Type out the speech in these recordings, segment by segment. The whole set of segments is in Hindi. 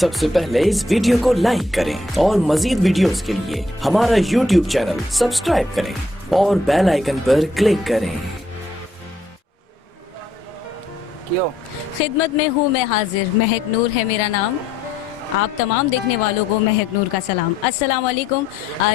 सबसे पहले इस वीडियो को लाइक करें और मजीद वीडियोस के लिए हमारा YouTube चैनल सब्सक्राइब करें और बेल आइकन पर क्लिक करें। क्यों? खिदमत में हूँ मैं हाजिर, महक नूर है मेरा नाम। आप तमाम देखने वालों को महक नूर का सलाम, अस्सलाम वालेकुम।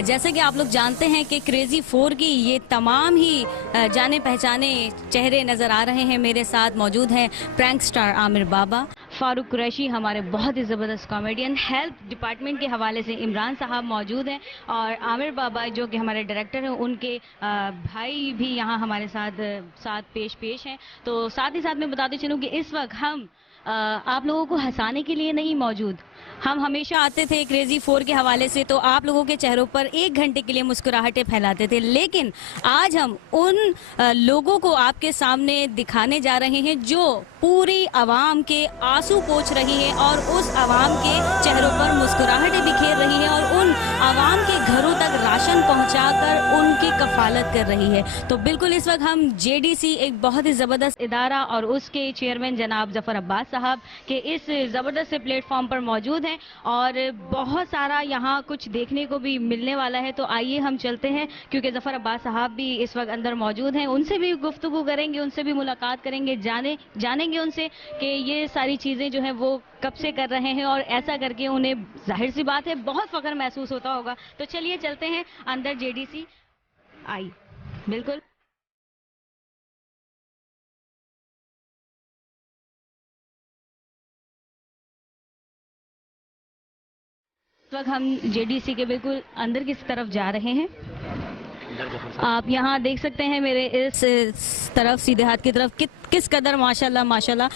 जैसे कि आप लोग जानते हैं कि क्रेज़ी 4 की ये तमाम ही जाने पहचाने चेहरे नज़र आ रहे हैं। मेरे साथ मौजूद हैं प्रैंक स्टार आमिर बाबा, फारूक कुरैशी हमारे बहुत ही ज़बरदस्त कॉमेडियन, हेल्थ डिपार्टमेंट के हवाले से इमरान साहब मौजूद हैं और आमिर बाबा जो कि हमारे डायरेक्टर हैं, उनके भाई भी यहाँ हमारे साथ पेश हैं। तो साथ ही साथ मैं बताते चलूँ कि इस वक्त हम आप लोगों को हंसाने के लिए नहीं मौजूद। हम हमेशा आते थे क्रेज़ी 4 के हवाले से तो आप लोगों के चेहरों पर 1 घंटे के लिए मुस्कुराहटें फैलाते थे, लेकिन आज हम उन लोगों को आपके सामने दिखाने जा रहे हैं जो पूरी आवाम के आंसू पोंछ रही है और उस आवाम के चेहरों पर मुस्कुराहटें बिखेर रही है और उन आवाम के घरों तक राशन पहुंचाकर उनकी कफालत कर रही है। तो बिल्कुल इस वक्त हम JDC, एक बहुत ही ज़बरदस्त इदारा, और उसके चेयरमैन जनाब जफ़र अब्बास साहब के इस ज़बरदस्त से प्लेटफॉर्म पर मौजूद हैं और बहुत सारा यहाँ कुछ देखने को भी मिलने वाला है। तो आइए हम चलते हैं, क्योंकि जफ़र अब्बास साहब भी इस वक्त अंदर मौजूद हैं। उनसे भी गुफ्तगू करेंगे, उनसे भी मुलाकात करेंगे, जानेंगे उनसे कि ये सारी चीज़ें जो हैं वो कब से कर रहे हैं और ऐसा करके उन्हें जाहिर सी बात है बहुत फ़ख्र महसूस होता होगा। तो चलिए चलते हैं अंदर JDC। आई बिल्कुल इस वक्त हम JDC के बिल्कुल अंदर की तरफ जा रहे हैं। आप यहाँ देख सकते हैं मेरे इस तरफ सीधे हाथ की तरफ किस कदर माशाल्लाह माशाल्लाह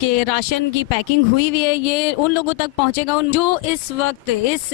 के राशन की पैकिंग हुई हुई है। ये उन लोगों तक पहुँचेगा जो इस वक्त इस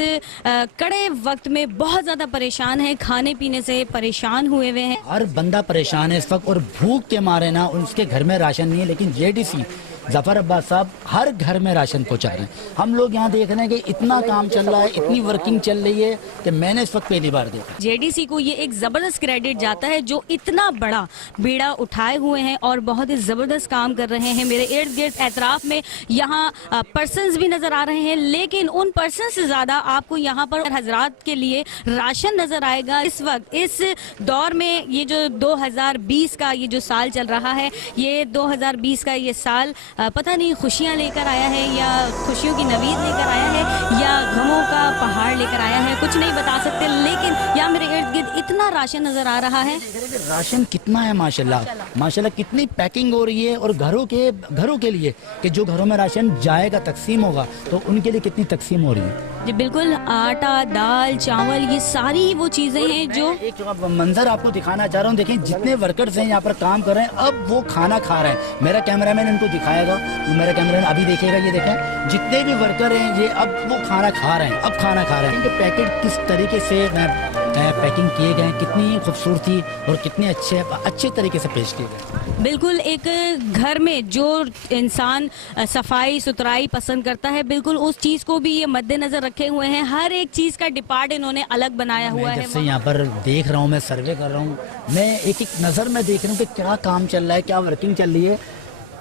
कड़े वक्त में बहुत ज़्यादा परेशान है, खाने पीने से परेशान हुए हुए हैं। हर बंदा परेशान है इस वक्त और भूख के मारे ना उसके घर में राशन नहीं है, लेकिन JDC जफ़र अब्बास साहब हर घर में राशन पहुंचा रहे हैं। हम लोग यहाँ देख रहे हैं कि इतना काम चल रहा है, इतनी वर्किंग चल रही है कि मैंने इस वक्त पहली बार देखा। JDC को ये एक ज़बरदस्त क्रेडिट जाता है जो इतना बड़ा बीड़ा उठाए हुए हैं और बहुत ही ज़बरदस्त काम कर रहे हैं। मेरे इर्द गिर्द एतराफ़ में यहाँ पर्सनस भी नज़र आ रहे हैं, लेकिन उन पर्सन से ज़्यादा आपको यहाँ पर हजरात के लिए राशन नज़र आएगा। इस वक्त इस दौर में ये जो 2020 का ये जो साल चल रहा है, ये 2020 का ये साल पता नहीं खुशियाँ लेकर आया है या खुशियों की नवीद लेकर आया है या गमों का पहाड़ लेकर आया है, कुछ नहीं बता सकते। लेकिन यहाँ मेरे इर्द गिर्द इतना राशन नजर आ रहा है। राशन कितना है माशाल्लाह माशाल्लाह, कितनी पैकिंग हो रही है और घरों के लिए कि जो घरों में राशन जाएगा, तकसीम होगा, तो उनके लिए कितनी तकसीम हो रही है। जी बिल्कुल, आटा, दाल, चावल, ये सारी वो चीज़ें हैं जो एक मंजर आपको दिखाना चाह रहा हूँ। देखें जितने वर्कर्स हैं यहाँ पर काम कर रहे हैं, अब वो खाना खा रहे हैं। मेरा कैमरामैन इनको दिखाएगा, मेरा कैमरामैन अभी देखेगा, ये देखें जितने भी वर्कर हैं ये अब वो खाना खा रहे हैं, अब खाना खा रहे हैं। इनके पैकेट किस तरीके से पैकिंग किए गए, कितनी खूबसूरती और कितने अच्छे तरीके से पेश किए गए। बिल्कुल एक घर में जो इंसान सफाई सुथराई पसंद करता है, बिल्कुल उस चीज़ को भी ये मद्देनजर रखे हुए हैं। हर एक चीज़ का डिपार्ट इन्होंने अलग बनाया हुआ है। जब से यहाँ पर देख रहा हूँ, मैं सर्वे कर रहा हूँ, मैं एक नज़र में देख रहा हूँ कि क्या काम चल रहा है, क्या वर्किंग चल रही है।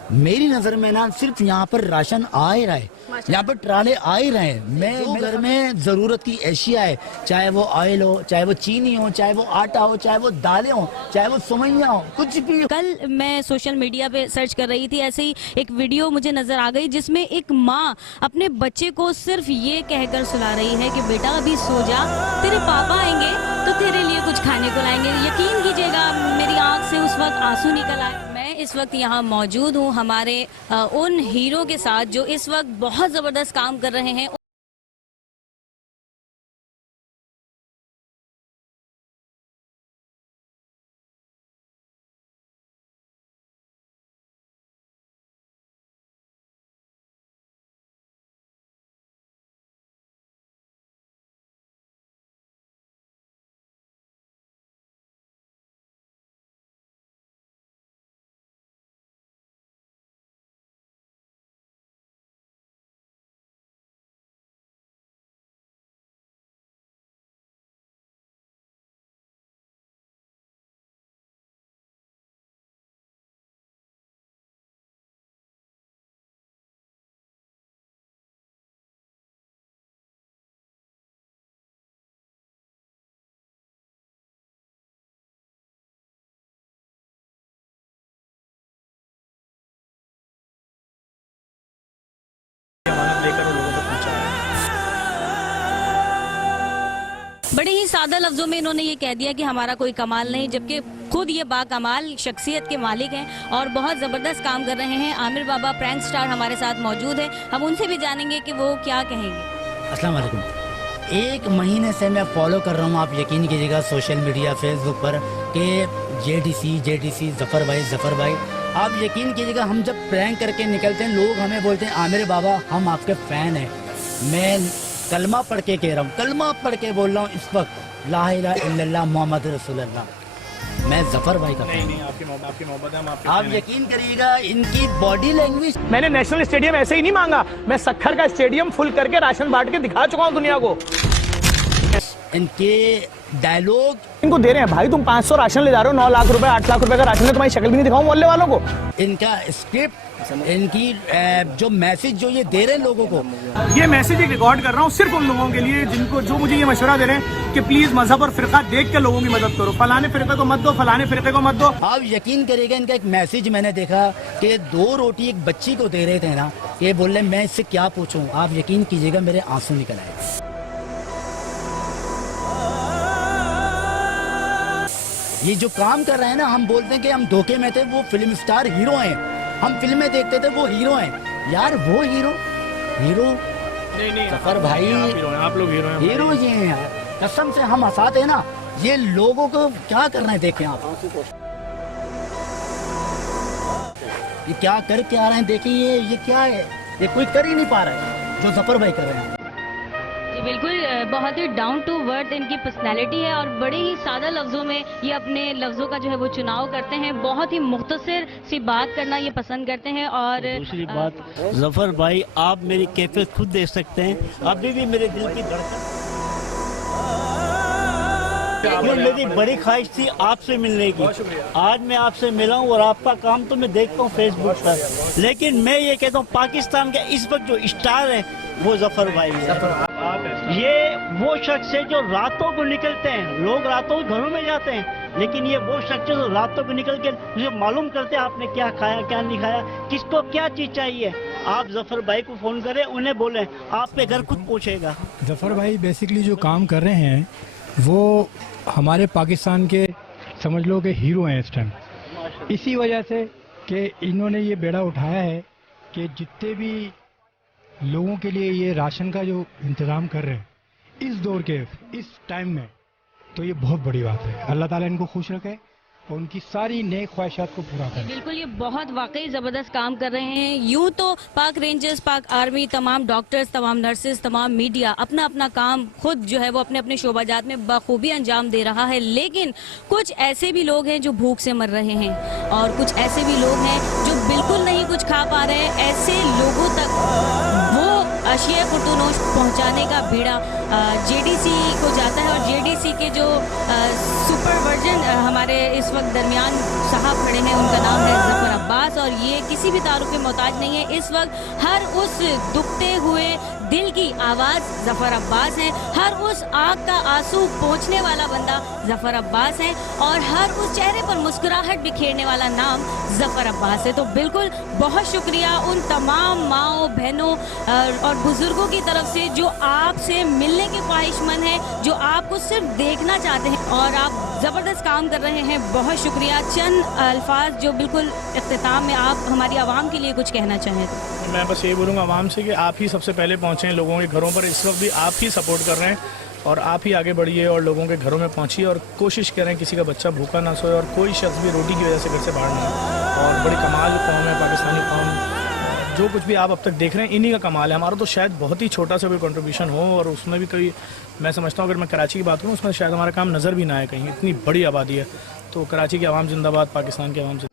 मेरी नज़र में ना सिर्फ यहाँ पर राशन आ ही रहा है, यहाँ पर ट्राले आ ही रहे हैं। मैं घर में ज़रूरत की एशिया है, चाहे वो ऑयल हो, चाहे वो चीनी हो, चाहे वो आटा हो, चाहे वो दालें हो, चाहे वो सेवइयां हो, कुछ भी। कल मैं सोशल मीडिया पे सर्च कर रही थी, ऐसे ही एक वीडियो मुझे नज़र आ गई जिसमें एक माँ अपने बच्चे को सिर्फ ये कहकर सुला रही है कि बेटा अभी सो जा, तेरे पापा आएंगे तो तेरे लिए कुछ खाने को लाएंगे। यकीन कीजिएगा मेरी आँख से उस वक्त आंसू निकल आए। मैं इस वक्त यहाँ मौजूद हूँ हमारे उन हीरो के साथ जो इस वक्त बहुत ज़बरदस्त काम कर रहे हैं। सादा लफ्जों में इन्होंने ये कह दिया कि हमारा कोई कमाल नहीं, जबकि खुद ये बाकमाल शख्सियत के मालिक हैं और बहुत ज़बरदस्त काम कर रहे हैं। आमिर बाबा प्रैंक स्टार हमारे साथ मौजूद है, हम उनसे भी जानेंगे कि वो क्या कहेंगे। अस्सलाम वालेकुम। 1 महीने से मैं फॉलो कर रहा हूँ, आप यकीन कीजिएगा सोशल मीडिया फेसबुक पर कि जेडीसी जफ़र भाई। आप यकीन कीजिएगा हम जब प्रैंक करके निकलते हैं लोग हमें बोलते हैं आमिर बाबा हम आपके फ़ैन हैं। मैं कलमा पढ़ के कह रहा हूँ, कलमा पढ़ के बोल रहा हूँ इस वक्त, ला इलाहा इल्लल्लाह मोहम्मद रसूलुल्लाह। मैं जफर भाई का नहीं आपकी मोहब्बत है, हम आपके आप यकीन करिएगा इनकी बॉडी लैंग्वेज। मैंने नेशनल स्टेडियम ऐसे ही नहीं मांगा, मैं सक्खर का स्टेडियम फुल करके राशन बांट के दिखा चुका हूँ दुनिया को। इनके डायलॉग इनको दे रहे हैं, भाई तुम 500 राशन ले जा रहे हो, 9 लाख रुपए 8 लाख रुपए का राशन है, तुम्हारी शक्ल भी नहीं दिखाऊं मोहल्ले वालों को। इनका स्क्रिप्ट, इनकी जो मैसेज जो ये दे रहे हैं लोगों को, ये मैसेज एक रिकॉर्ड कर रहा हूँ सिर्फ उन लोगों के लिए जिनको जो मुझे ये मशवरा दे रहे हैं कि प्लीज मजहब और फिरका देख के लोगों की मदद करो, फलाने फिरके को मत दो, फलाने फिरके को मत दो। आप यकीन करिएगा इनका एक मैसेज मैंने देखा कि 2 रोटी एक बच्ची को दे रहे थे ना, ये बोल रहे मैं इससे क्या पूछूं। आप यकीन कीजिएगा मेरे आंसू निकल आए। ये जो काम कर रहे हैं ना, हम बोलते हैं कि हम धोखे में थे, वो फिल्म स्टार हीरो हैं, हम फिल्में देखते थे वो हीरो हैं। यार वो हीरो नहीं जफर भाई आप लोग हीरो जी हैं यार, कसम से हम हंसाते हैं ना। ये लोगों को क्या कर रहे हैं देखें आप, ये क्या कर क्या रहे हैं देखिए, ये क्या है, ये कोई कर ही नहीं पा रहा है जो जफर भाई कर रहे हैं। जी बिल्कुल, बहुत ही डाउन टू अर्थ इनकी पर्सनैलिटी है और बड़े ही सादा लफ्ज़ों में ये अपने लफ्ज़ों का जो है वो चुनाव करते हैं, बहुत ही मुख्तसर सी बात करना ये पसंद करते हैं। और दूसरी बात जफर भाई, आप मेरी कैफियत खुद देख सकते हैं, अभी भी मेरे दिल की धड़कन, मेरी बड़ी ख्वाहिश थी आपसे मिलने की। आज मैं आपसे मिला हूँ और आपका काम तो मैं देखता हूँ फेसबुक पर, लेकिन मैं ये कहता हूँ पाकिस्तान के इस वक्त जो स्टार है वो जफर भाई है। ये वो शख्स है जो रातों को निकलते हैं, लोग रातों को घरों में जाते हैं, लेकिन ये वो शख्स है जो रातों को निकल के मुझे मालूम करते हैं आपने क्या खाया क्या नहीं खाया, किसको क्या चीज चाहिए। आप जफर भाई को फोन करें, उन्हें बोलें, आपके घर खुद पूछेगा। जफर भाई बेसिकली जो काम कर रहे हैं वो हमारे पाकिस्तान के समझ लो कि हीरो हैं इस टाइम, इसी वजह से कि इन्होंने ये बेड़ा उठाया है कि जितने भी लोगों के लिए ये राशन का जो इंतज़ाम कर रहे हैं इस दौर के इस टाइम में, तो ये बहुत बड़ी बात है। अल्लाह ताला इनको खुश रखे और उनकी सारी नेक ख्वाहिशात को पूरा करें। बिल्कुल, ये बहुत वाकई ज़बरदस्त काम कर रहे हैं। यूँ तो पाक रेंजर्स, पाक आर्मी, तमाम डॉक्टर्स, तमाम नर्सेज, तमाम मीडिया अपना अपना काम खुद जो है वो अपने अपने शोबाजात में बखूबी अंजाम दे रहा है, लेकिन कुछ ऐसे भी लोग हैं जो भूख से मर रहे हैं और कुछ ऐसे भी लोग हैं जो बिल्कुल नहीं कुछ खा पा रहे हैं। ऐसे लोगों तक वो अशिया खुर्दनोश पहुँचाने का बीड़ा जेडीसी को जाता है और जेडीसी के जो सुपरवर्जन हमारे इस वक्त दरमियान साहब खड़े हैं, उनका नाम है जफर अब्बास और ये किसी भी तारुफ के मोहताज नहीं है। इस वक्त हर उस दुखते हुए दिल की आवाज़ जफर अब्बास है, हर उस आग का आंसू पोंछने वाला बंदा जफर अब्बास है और हर उस चेहरे पर मुस्कुराहट बिखेरने वाला नाम जफर अब्बास है। तो बिल्कुल बहुत शुक्रिया उन तमाम माओ बहनों और बुजुर्गों की तरफ से जो आपसे मिलने के ख्वाहिशमंद हैं, जो आपको सिर्फ देखना चाहते हैं और आप ज़बरदस्त काम कर रहे हैं। बहुत शुक्रिया। चंद अल्फाज जो बिल्कुल इख्तिताम में आप हमारी आवाम के लिए कुछ कहना चाहें तो। मैं बस ये बोलूँगा आवाम से कि आप ही सबसे पहले पहुँचें लोगों के घरों पर, इस वक्त भी आप ही सपोर्ट कर रहे हैं और आप ही आगे बढ़िए और लोगों के घरों में पहुँचिए और कोशिश करें किसी का बच्चा भूखा ना सोए और कोई शख्स भी रोटी की वजह से घर से बाहर ना आए। और बड़ी कमाल कौम है पाकिस्तानी कौम, जो कुछ भी आप अब तक देख रहे हैं इन्हीं का कमाल है। हमारा तो शायद बहुत ही छोटा सा कोई कंट्रीब्यूशन हो और उसमें भी कोई, मैं समझता हूँ अगर मैं कराची की बात करूँ उसमें शायद हमारा काम नज़र भी ना आए कहीं, इतनी बड़ी आबादी है। तो कराची की आवाम जिंदाबाद, पाकिस्तान की आवाम जिंदाबाद।